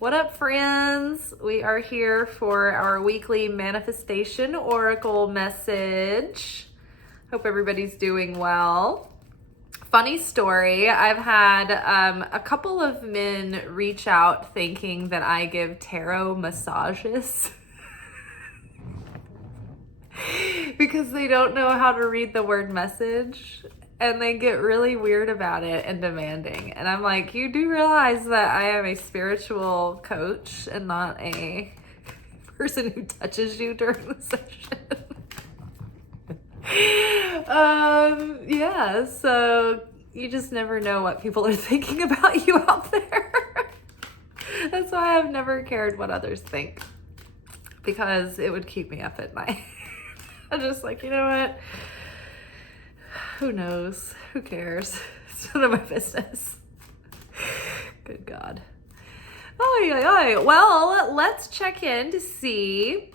What up, friends? We are here for our weekly manifestation oracle message. Hope everybody's doing well. Funny story, I've had a couple of men reach out thinking that I give tarot massages because they don't know how to read the word message. And they get really weird about it and demanding. And I'm like, you do realize that I am a spiritual coach and not a person who touches you during the session. Yeah, so you just never know what people are thinking about you out there. That's why I've never cared what others think, because it would keep me up at night. I'm just like, you know what? Who knows? Who cares? It's none of my business. Good God. Well, let's check in to see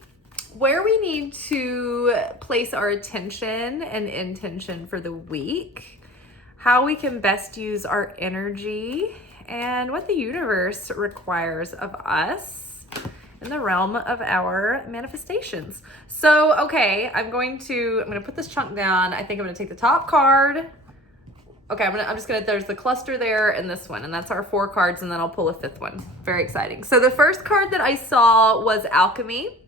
where we need to place our attention and intention for the week, how we can best use our energy, and what the universe requires of us in the realm of our manifestations. So, okay, I'm gonna put this chunk down. I think I'm gonna take the top card. Okay, there's the cluster there and this one, and that's our 4 cards, and then I'll pull a 5th one. Very exciting. So the first card that I saw was Alchemy.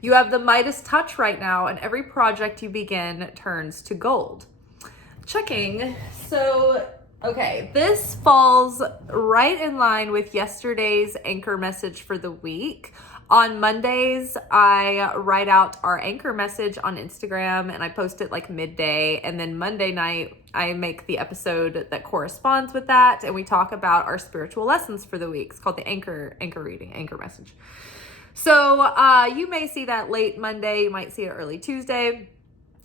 You have the Midas touch right now, and every project you begin turns to gold. Checking. So, okay, this falls right in line with yesterday's anchor message for the week. On Mondays, I write out our anchor message on Instagram and I post it like midday. And then Monday night, I make the episode that corresponds with that. And we talk about our spiritual lessons for the week. It's called the anchor message. So you may see that late Monday. You might see it early Tuesday.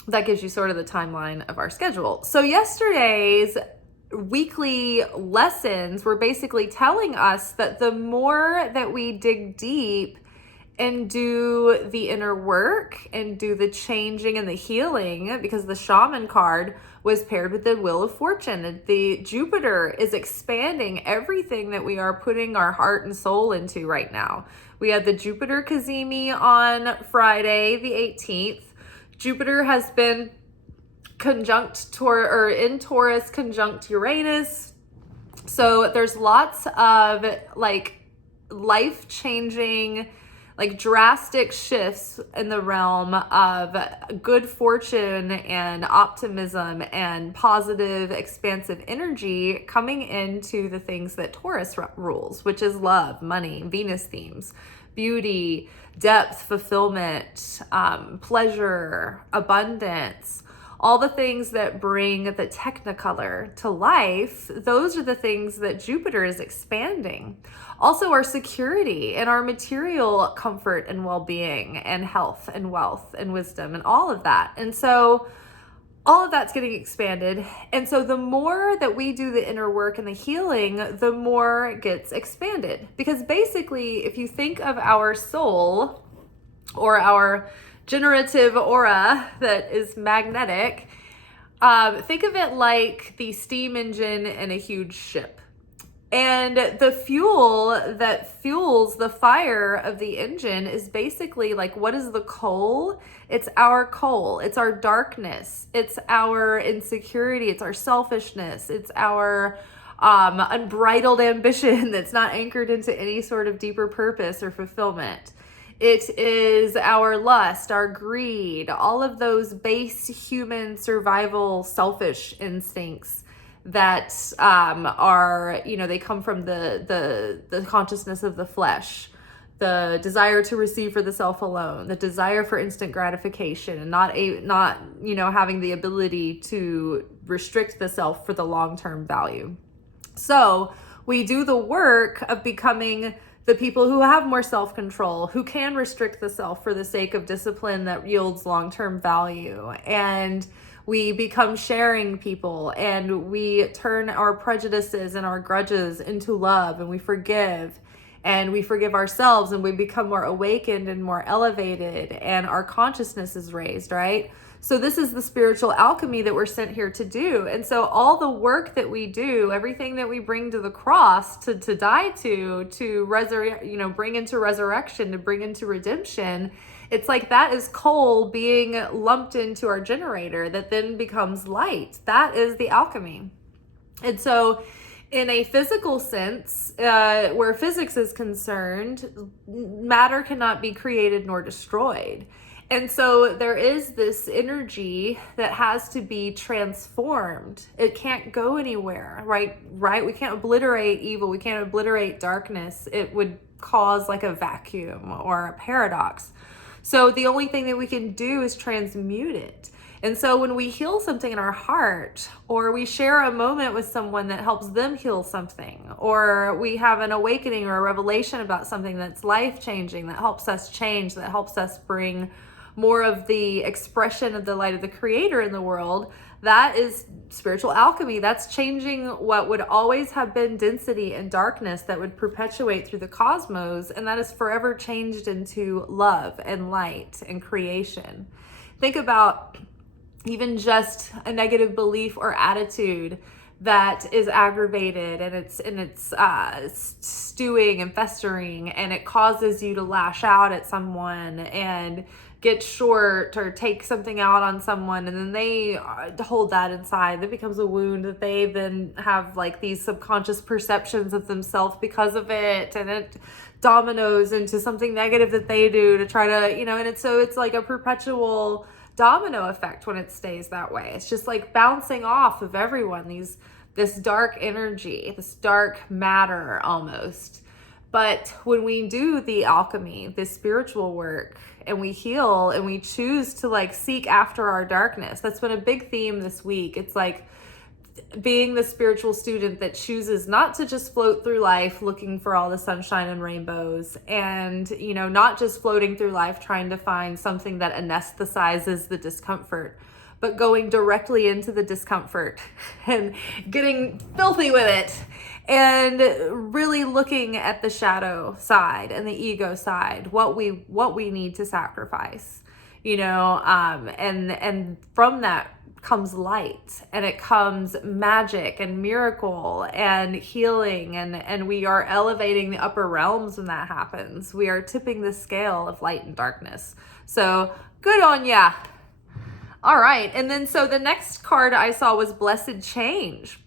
That gives you sort of the timeline of our schedule. So yesterday's weekly lessons were basically telling us that the more that we dig deep and do the inner work and do the changing and the healing, because the shaman card was paired with the wheel of fortune. The Jupiter is expanding everything that we are putting our heart and soul into right now. We had the Jupiter Kazemi on Friday, the 18th. Jupiter has been in Taurus conjunct Uranus. So there's lots of like life-changing, like drastic shifts in the realm of good fortune and optimism and positive, expansive energy coming into the things that Taurus rules, which is love, money, Venus themes, beauty, depth, fulfillment, pleasure, abundance. All the things that bring the technicolor to life, those are the things that Jupiter is expanding. Also, our security and our material comfort and well-being and health and wealth and wisdom and all of that. And so all of that's getting expanded. And so the more that we do the inner work and the healing, the more it gets expanded. Because basically, if you think of our soul or our generative aura that is magnetic, think of it like the steam engine in a huge ship. And the fuel that fuels the fire of the engine is basically like, what is the coal? It's our coal. It's our darkness. It's our insecurity. It's our selfishness. It's our unbridled ambition that's not anchored into any sort of deeper purpose or fulfillment. It is our lust, our greed, all of those base human survival selfish instincts that are, they come from the consciousness of the flesh, the desire to receive for the self alone, the desire for instant gratification, and not having the ability to restrict the self for the long-term value. So we do the work of becoming the people who have more self-control, who can restrict the self for the sake of discipline that yields long-term value. And we become sharing people, and we turn our prejudices and our grudges into love, and we forgive ourselves, and we become more awakened and more elevated, and our consciousness is raised, right? So this is the spiritual alchemy that we're sent here to do. And so all the work that we do, everything that we bring to the cross to die to resurrect, bring into resurrection, to bring into redemption, it's like that is coal being lumped into our generator that then becomes light. That is the alchemy. And so in a physical sense, where physics is concerned, matter cannot be created nor destroyed. And so there is this energy that has to be transformed. It can't go anywhere, right? We can't obliterate evil. We can't obliterate darkness. It would cause like a vacuum or a paradox. So the only thing that we can do is transmute it. And so when we heal something in our heart, or we share a moment with someone that helps them heal something, or we have an awakening or a revelation about something that's life-changing, that helps us change, that helps us bring more of the expression of the light of the Creator in the world, that is spiritual alchemy. That's changing what would always have been density and darkness that would perpetuate through the cosmos, and that is forever changed into love and light and creation. Think about even just a negative belief or attitude that is aggravated, and it's stewing and festering, and it causes you to lash out at someone and get short or take something out on someone, and then they hold that inside. That becomes a wound that they then have like these subconscious perceptions of themselves because of it, and it dominoes into something negative that they do to try to, and it's like a perpetual domino effect when it stays that way. It's just like bouncing off of everyone, this dark energy, this dark matter almost. But when we do the alchemy, this spiritual work, and we heal and we choose to like seek after our darkness, that's been a big theme this week. It's like being the spiritual student that chooses not to just float through life looking for all the sunshine and rainbows, and not just floating through life trying to find something that anesthetizes the discomfort, but going directly into the discomfort and getting filthy with it, and really looking at the shadow side and the ego side, what we need to sacrifice, and from that comes light, and it comes magic and miracle and healing, and we are elevating the upper realms when that happens. We are tipping the scale of light and darkness. So good on ya. All right. And then so the next card I saw was Blessed Change.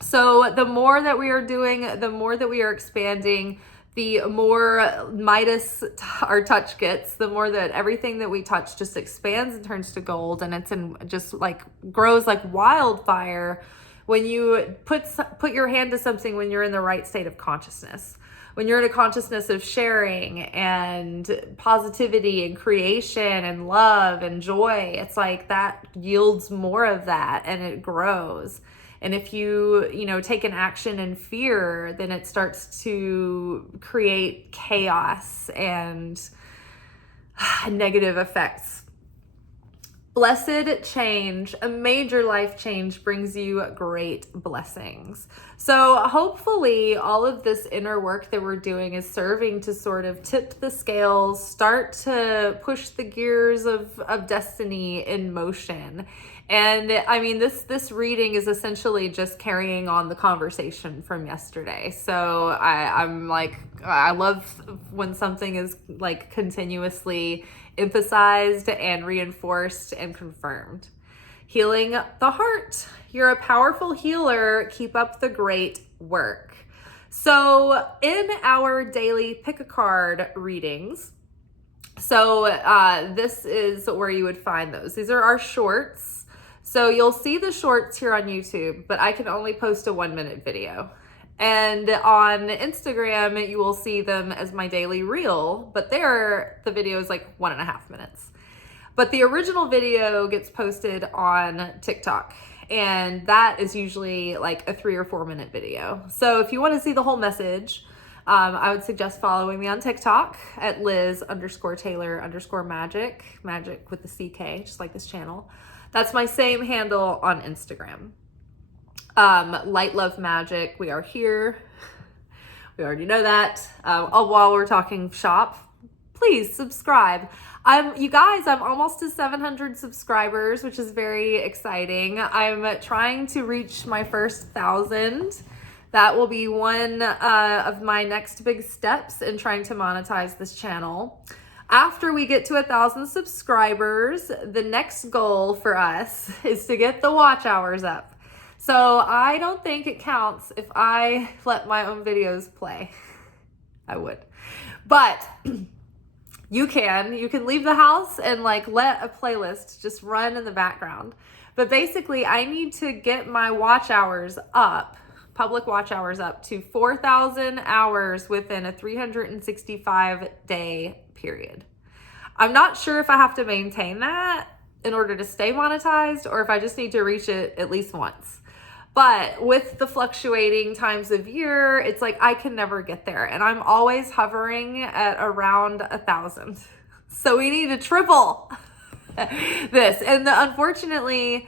So the more that we are doing, the more that we are expanding, the more Midas our touch gets, the more that everything that we touch just expands and turns to gold, and it's just like grows like wildfire when you put your hand to something when you're in the right state of consciousness. When you're in a consciousness of sharing and positivity and creation and love and joy, it's like that yields more of that, and it grows. And if you take an action in fear, then it starts to create chaos and negative effects. Blessed change, a major life change, brings you great blessings. So hopefully all of this inner work that we're doing is serving to sort of tip the scales, start to push the gears of destiny in motion. And I mean, this reading is essentially just carrying on the conversation from yesterday. So I'm like, I love when something is like continuously emphasized and reinforced and confirmed. Healing the heart. You're a powerful healer. Keep up the great work. So in our daily pick a card readings, so this is where you would find those. These are our shorts. So you'll see the shorts here on YouTube, but I can only post a 1-minute video. And on Instagram, you will see them as my daily reel, but there the video is like 1.5 minutes. But the original video gets posted on TikTok, and that is usually like a 3 or 4 minute video. So if you want to see the whole message, I would suggest following me on TikTok at Liz_Taylor_Magick, Magick with the CK, just like this channel. That's my same handle on Instagram. Light Love Magic, we are here. We already know that. While we're talking shop, please subscribe. You guys, I'm almost to 700 subscribers, which is very exciting. I'm trying to reach my first 1,000. That will be one of my next big steps in trying to monetize this channel. After we get to 1,000 subscribers, the next goal for us is to get the watch hours up. So I don't think it counts if I let my own videos play. I would. But you can leave the house and like let a playlist just run in the background. But basically I need to get my watch hours up, public watch hours up to 4,000 hours within a 365-day period. I'm not sure if I have to maintain that in order to stay monetized or if I just need to reach it at least once. But with the fluctuating times of year, it's like I can never get there. And I'm always hovering at around 1,000. So we need to triple this. And unfortunately,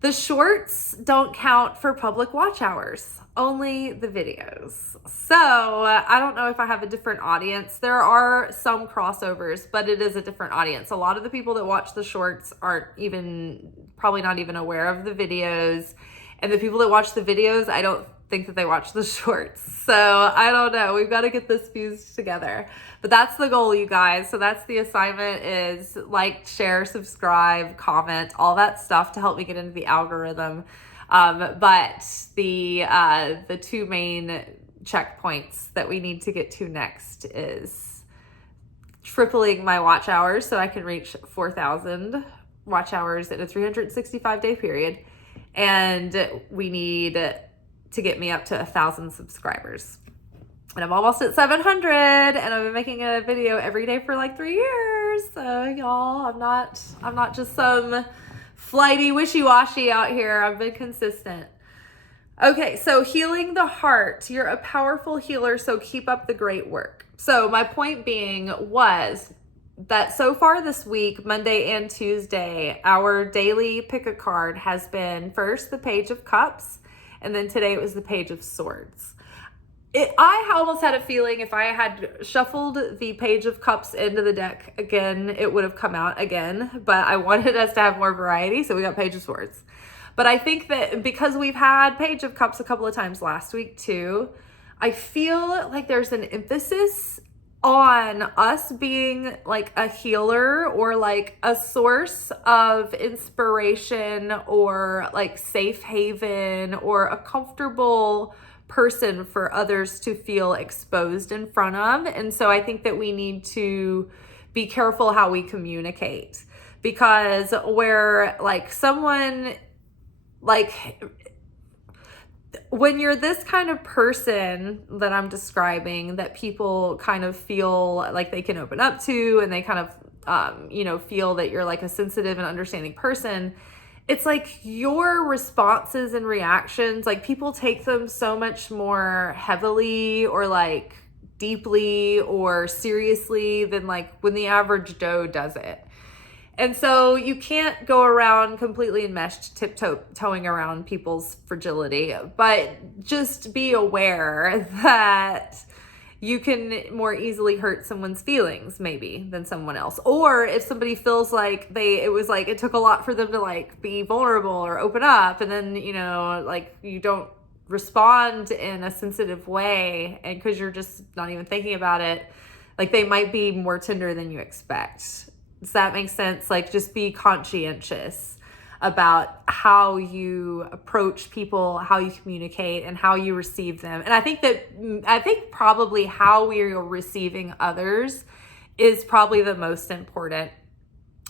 the shorts don't count for public watch hours, only the videos. So I don't know if I have a different audience. There are some crossovers, but it is a different audience. A lot of the people that watch the shorts aren't probably not even aware of the videos. And the people that watch the videos, I don't think that they watch the shorts. So I don't know. We've got to get this fused together. But that's the goal, you guys. So that's the assignment is like, share, subscribe, comment, all that stuff to help me get into the algorithm. But the two main checkpoints that we need to get to next is tripling my watch hours so I can reach 4,000 watch hours in a 365-day period. And we need to get me up to 1,000 subscribers. And I'm almost at 700, and I've been making a video every day for like 3 years. So y'all, I'm not just some flighty wishy-washy out here. I've been consistent. Okay, so healing the heart. You're a powerful healer, so keep up the great work. So my point being was that so far this week, Monday and Tuesday, our daily pick a card has been first the Page of Cups, and then today it was the Page of Swords. I almost had a feeling if I had shuffled the Page of Cups into the deck again, it would have come out again, but I wanted us to have more variety, so we got Page of Swords. But I think that because we've had Page of Cups a couple of times last week too, I feel like there's an emphasis on us being like a healer or like a source of inspiration or like safe haven or a comfortable person for others to feel exposed in front of. And so I think that we need to be careful how we communicate, because where like someone like when you're this kind of person that I'm describing, that people kind of feel like they can open up to, and they kind of, feel that you're like a sensitive and understanding person, it's like your responses and reactions, like people take them so much more heavily or like deeply or seriously than like when the average Joe does it. And so you can't go around completely enmeshed, tiptoeing around people's fragility, but just be aware that you can more easily hurt someone's feelings maybe than someone else. Or if somebody feels like it took a lot for them to like be vulnerable or open up, and then, like you don't respond in a sensitive way, and because you're just not even thinking about it, like they might be more tender than you expect. Does that make sense? Like just be conscientious about how you approach people, how you communicate, and how you receive them. And I think probably how we are receiving others is probably the most important,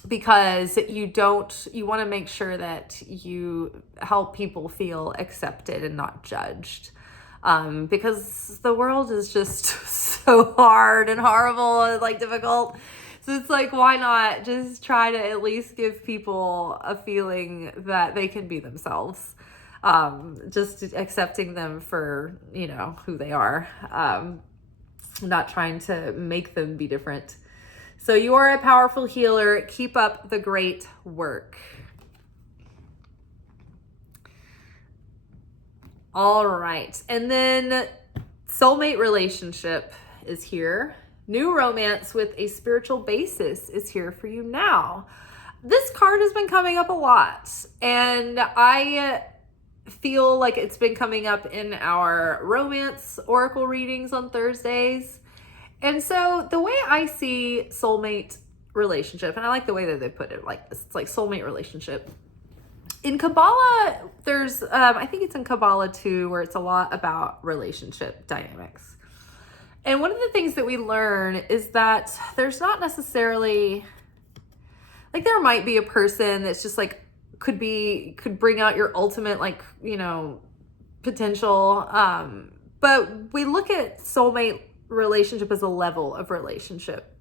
because you want to make sure that you help people feel accepted and not judged. Because the world is just so hard and horrible and like difficult. So it's like, why not just try to at least give people a feeling that they can be themselves? Just accepting them for, who they are. Not trying to make them be different. So you are a powerful healer. Keep up the great work. All right. And then soulmate relationship is here. New romance with a spiritual basis is here for you now. This card has been coming up a lot, and I feel like it's been coming up in our romance oracle readings on Thursdays. And so the way I see soulmate relationship, and I like the way that they put it like this, it's like soulmate relationship. In Kabbalah, there's, I think it's in Kabbalah too, where it's a lot about relationship dynamics. And one of the things that we learn is that there's not necessarily, like there might be a person that's just like, could bring out your ultimate, like, you know, potential. But we look at soulmate relationship as a level of relationship.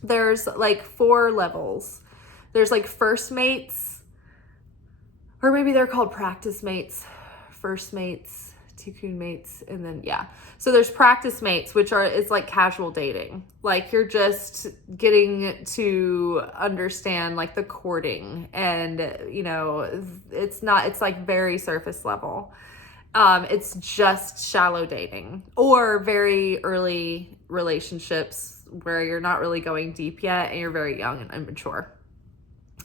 There's like 4 levels. There's like first mates, or maybe they're called practice mates, first mates, tikkun mates, and then so there's practice mates, which it's like casual dating, like you're just getting to understand like the courting, and you know, it's like very surface level. It's just shallow dating or very early relationships where you're not really going deep yet and you're very young and immature.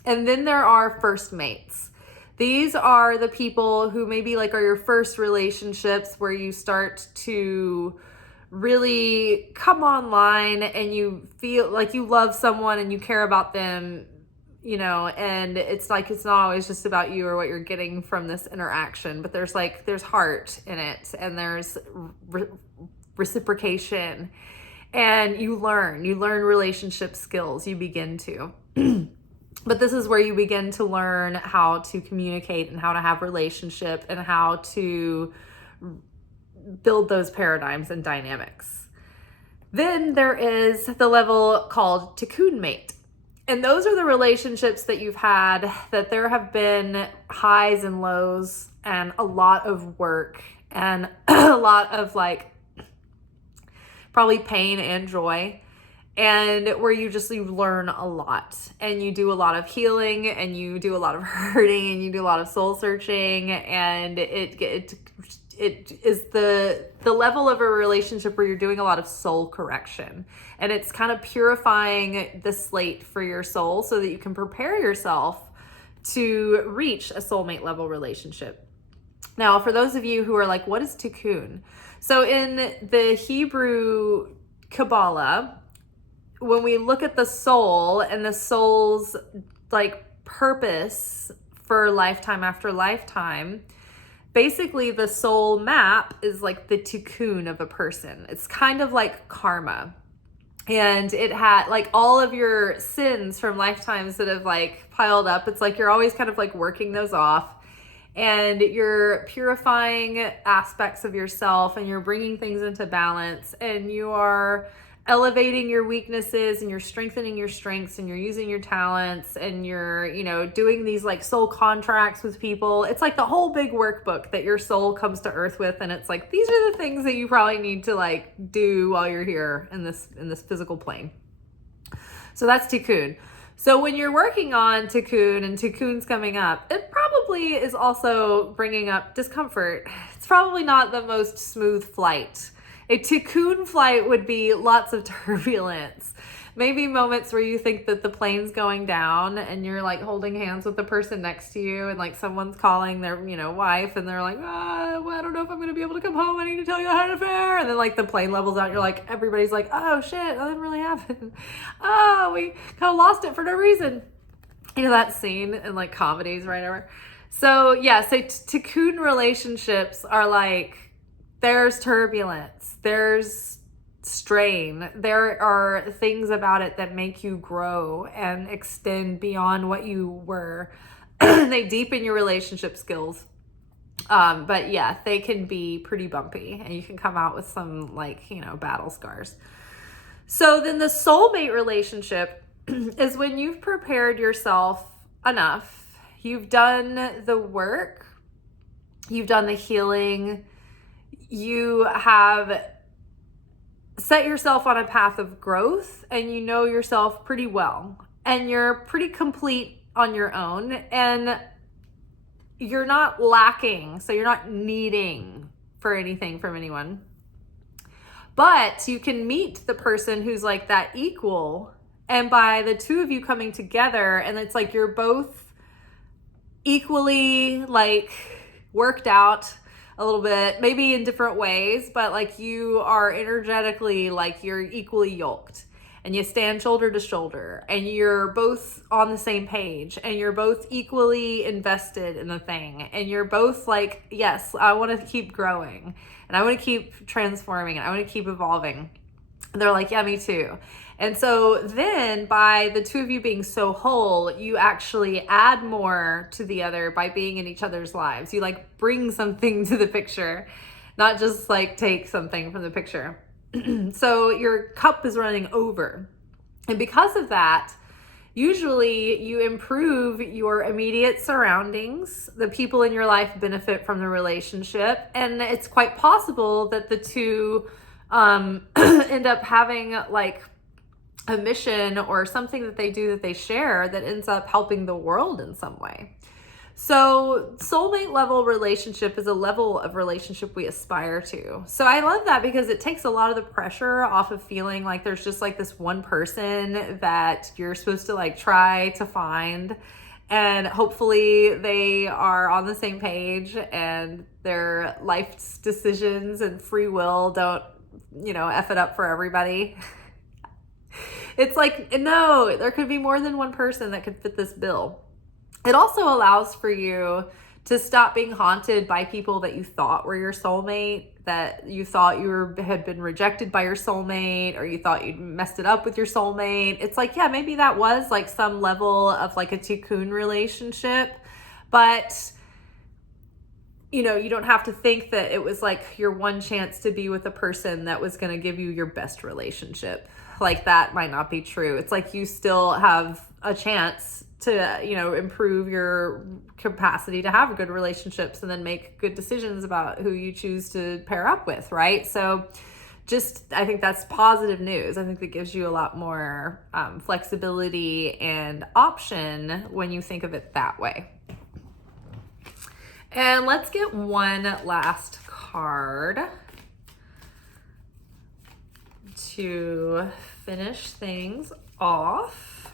And then there are first mates. These are the people who maybe like are your first relationships, where you start to really come online and you feel like you love someone and you care about them, you know, and it's like, it's not always just about you or what you're getting from this interaction, but there's heart in it, and there's reciprocation, and you learn relationship skills. You begin to. But this is where you begin to learn how to communicate and how to have relationship and how to build those paradigms and dynamics. Then there is the level called tikkun mate. And those are the relationships that you've had, that there have been highs and lows and a lot of work and a lot of like probably pain and joy. And where you learn a lot, and you do a lot of healing, and you do a lot of hurting, and you do a lot of soul searching, and it is the level of a relationship where you're doing a lot of soul correction, and it's kind of purifying the slate for your soul so that you can prepare yourself to reach a soulmate level relationship. Now, for those of you who are like, what is tikkun? So in the Hebrew Kabbalah, when we look at the soul and the soul's like purpose for lifetime after lifetime, basically the soul map is like the tikkun of a person. It's kind of like karma. And it had like all of your sins from lifetimes that have like piled up. It's like you're always kind of like working those off, and you're purifying aspects of yourself, and you're bringing things into balance, and you are elevating your weaknesses, and you're strengthening your strengths, and you're using your talents, and you're, you know, doing these like soul contracts with people. It's like the whole big workbook that your soul comes to earth with, and it's like, these are the things that you probably need to like do while you're here in this physical plane. So that's tikkun. So when you're working on tikkun and tikkun's coming up, it probably is also bringing up discomfort. It's probably not the most smooth flight. A tikkun flight would be lots of turbulence. Maybe moments where you think that the plane's going down, and you're like holding hands with the person next to you, and like someone's calling their, you know, wife, and they're like, well, I don't know if I'm going to be able to come home. I need to tell you I had an affair. And then like the plane levels out. You're like, everybody's like, oh shit, that didn't really happen. Oh, we kind of lost it for no reason. You know, that scene in like comedies, right? Over. So yeah, so tikkun relationships are like, there's turbulence, there's strain, there are things about it that make you grow and extend beyond what you were. They deepen your relationship skills. But yeah, they can be pretty bumpy, and you can come out with some like, you know, battle scars. So then the soulmate relationship is when you've prepared yourself enough, you've done the work, you've done the healing, you have set yourself on a path of growth, and you know yourself pretty well, and you're pretty complete on your own, and you're not lacking, so you're not needing for anything from anyone. But you can meet the person who's like that equal, and by the two of you coming together, and it's like you're both equally like worked out a little bit, maybe in different ways, but like you are energetically like you're equally yoked, and you stand shoulder to shoulder, and you're both on the same page, and you're both equally invested in the thing, and you're both like, yes, I want to keep growing, and I want to keep transforming, and I want to keep evolving. And they're like, yeah, me too. And so then by the two of you being so whole, you actually add more to the other by being in each other's lives. You like bring something to the picture, not just like take something from the picture. So your cup is running over. And because of that, usually you improve your immediate surroundings. The people in your life benefit from the relationship. And it's quite possible that the two end up having like a mission or something that they do that they share that ends up helping the world in some way. So soulmate level relationship is a level of relationship we aspire to. So I love that because it takes a lot of the pressure off of feeling like there's just like this one person that you're supposed to like try to find, and hopefully they are on the same page and their life's decisions and free will don't, F it up for everybody. It's like, no, there could be more than one person that could fit this bill. It also allows for you to stop being haunted by people that you thought were your soulmate, that you thought had been rejected by your soulmate, or you thought you'd messed it up with your soulmate. It's like, yeah, maybe that was like some level of like a tikkun relationship, but you don't have to think that it was like your one chance to be with a person that was going to give you your best relationship. Like that might not be true. It's like you still have a chance to, improve your capacity to have good relationships and then make good decisions about who you choose to pair up with, right? So I think that's positive news. I think that gives you a lot more flexibility and option when you think of it that way. And let's get one last card to finish things off.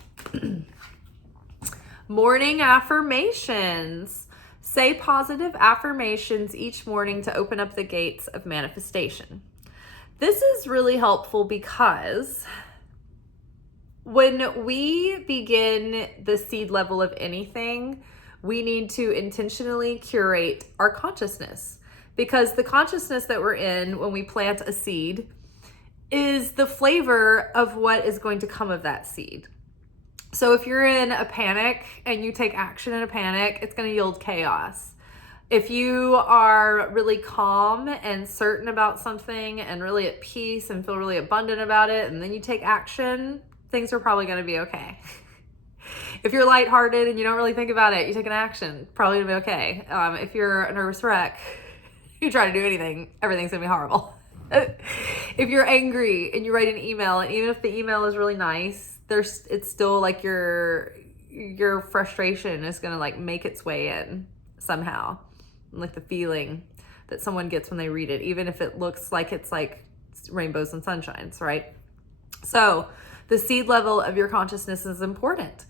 Morning affirmations. Say positive affirmations each morning to open up the gates of manifestation. This is really helpful because when we begin the seed level of anything, we need to intentionally curate our consciousness, because the consciousness that we're in when we plant a seed is the flavor of what is going to come of that seed. So if you're in a panic and you take action in a panic, it's going to yield chaos. If you are really calm and certain about something and really at peace and feel really abundant about it, and then you take action, things are probably going to be okay. If you're lighthearted and you don't really think about it, you take an action, probably gonna be okay. If you're a nervous wreck, you try to do anything, everything's gonna be horrible. If you're angry and you write an email, and even if the email is really nice, it's still like your frustration is gonna like make its way in somehow. Like the feeling that someone gets when they read it, even if it looks like it's like rainbows and sunshines, right? So the seed level of your consciousness is important.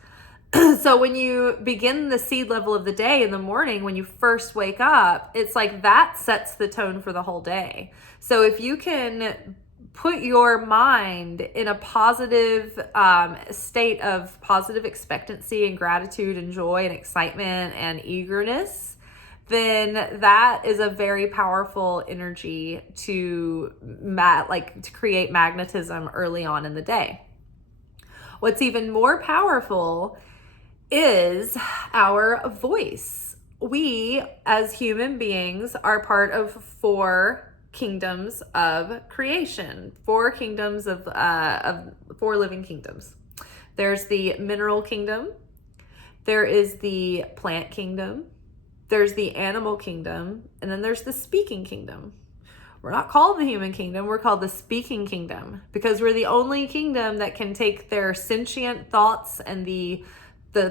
So when you begin the seed level of the day in the morning, when you first wake up, it's like that sets the tone for the whole day. So if you can put your mind in a positive state of positive expectancy and gratitude and joy and excitement and eagerness, then that is a very powerful energy to create magnetism early on in the day. What's even more powerful is our voice. We, as human beings, are part of 4 kingdoms of creation, 4 kingdoms of 4 living kingdoms. There's the mineral kingdom, there is the plant kingdom, there's the animal kingdom, and then there's the speaking kingdom. We're not called the human kingdom, we're called the speaking kingdom, because we're the only kingdom that can take their sentient thoughts and the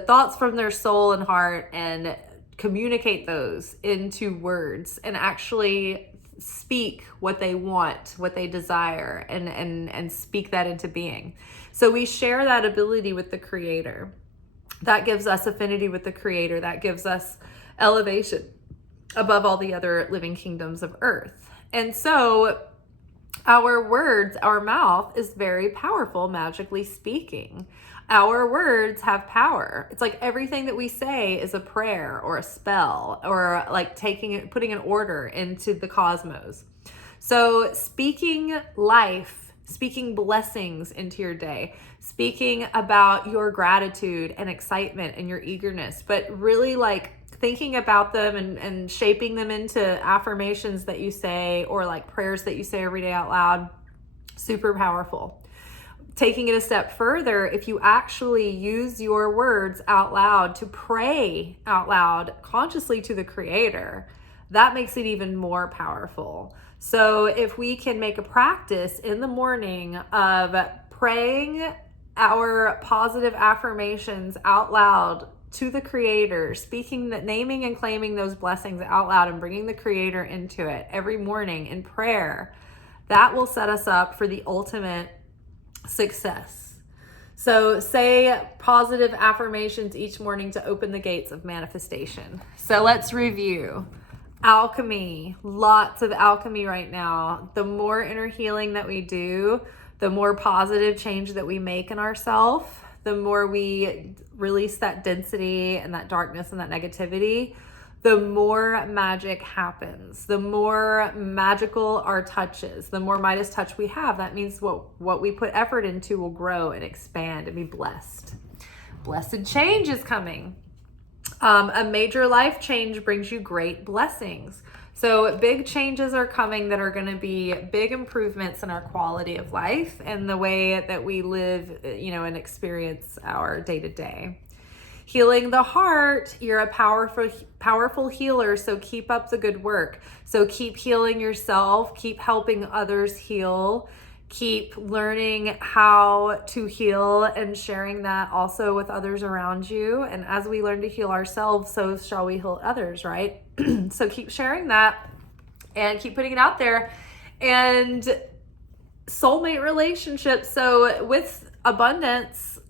thoughts from their soul and heart and communicate those into words and actually speak what they want, what they desire, and speak that into being. So we share that ability with the Creator. That gives us affinity with the Creator. That gives us elevation above all the other living kingdoms of earth. And so our words, our mouth is very powerful, magically speaking. Our words have power. It's like everything that we say is a prayer or a spell, or like putting an order into the cosmos. So speaking life, speaking blessings into your day, speaking about your gratitude and excitement and your eagerness, but really like thinking about them and shaping them into affirmations that you say, or like prayers that you say every day out loud, super powerful. Taking it a step further, if you actually use your words out loud to pray out loud consciously to the Creator, that makes it even more powerful. So if we can make a practice in the morning of praying our positive affirmations out loud to the Creator, speaking that, naming and claiming those blessings out loud and bringing the Creator into it every morning in prayer, that will set us up for the ultimate success. So say positive affirmations each morning to open the gates of manifestation. So let's review. Alchemy, lots of alchemy right now. The more inner healing that we do, the more positive change that we make in ourselves, the more we release that density and that darkness and that negativity, the more magic happens, the more magical our touch is, the more Midas touch we have. That means what we put effort into will grow and expand and be blessed. Blessed change is coming. A major life change brings you great blessings. So big changes are coming that are going to be big improvements in our quality of life and the way that we live, and experience our day to day. Healing the heart, you're a powerful healer, so keep up the good work. So keep healing yourself, keep helping others heal, keep learning how to heal and sharing that also with others around you. And as we learn to heal ourselves, so shall we heal others, right? So keep sharing that and keep putting it out there. And soulmate relationships, so with abundance,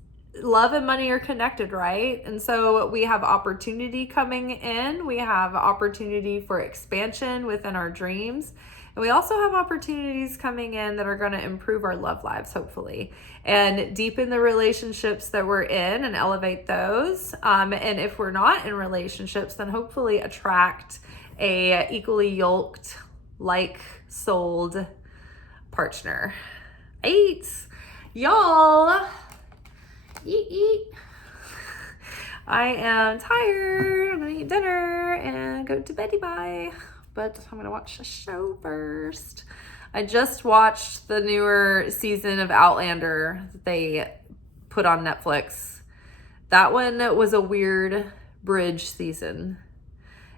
love and money are connected, right? And so we have opportunity coming in. We have opportunity for expansion within our dreams. And we also have opportunities coming in that are going to improve our love lives, hopefully, and deepen the relationships that we're in and elevate those. And if we're not in relationships, then hopefully attract a equally yoked, like-souled partner. Y'all. Eat. I am tired. I'm gonna eat dinner and go to beddy bye. But I'm gonna watch a show first. I just watched the newer season of Outlander that they put on Netflix. That one was a weird bridge season.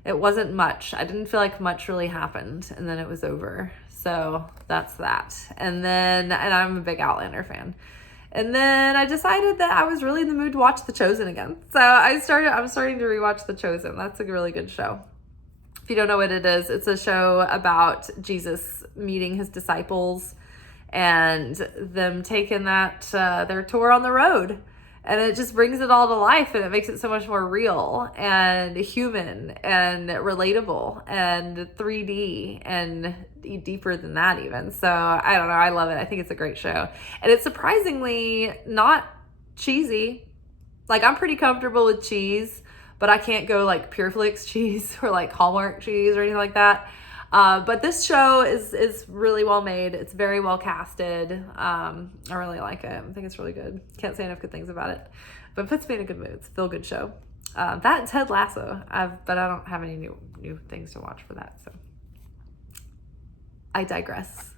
It wasn't much. I didn't feel like much really happened, and then it was over. So that's that. And I'm a big Outlander fan. And then I decided that I was really in the mood to watch The Chosen again. So I'm starting to rewatch The Chosen. That's a really good show. If you don't know what it is, it's a show about Jesus meeting his disciples and them taking their tour on the road. And it just brings it all to life, and it makes it so much more real and human and relatable and 3D and deeper than that even. So I don't know. I love it. I think it's a great show. And it's surprisingly not cheesy. Like, I'm pretty comfortable with cheese, but I can't go like Pure Flix cheese or like Hallmark cheese or anything like that. But this show is really well made. It's very well casted. I really like it. I think it's really good. Can't say enough good things about it. But it puts me in a good mood. It's a feel-good show. That and Ted Lasso. But I don't have any new things to watch for that. So I digress.